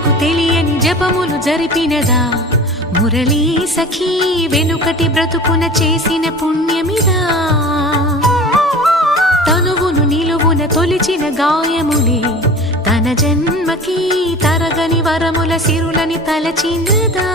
జనులకు తెలియని జపములు జరిపినదా మురళీ సఖీ వెనుకటి బ్రతుకున చేసిన పుణ్యమిదా తనువును నిలువున తొలిచిన గాయములే తన జన్మకి తరగని వరముల సిరులని తలచినదా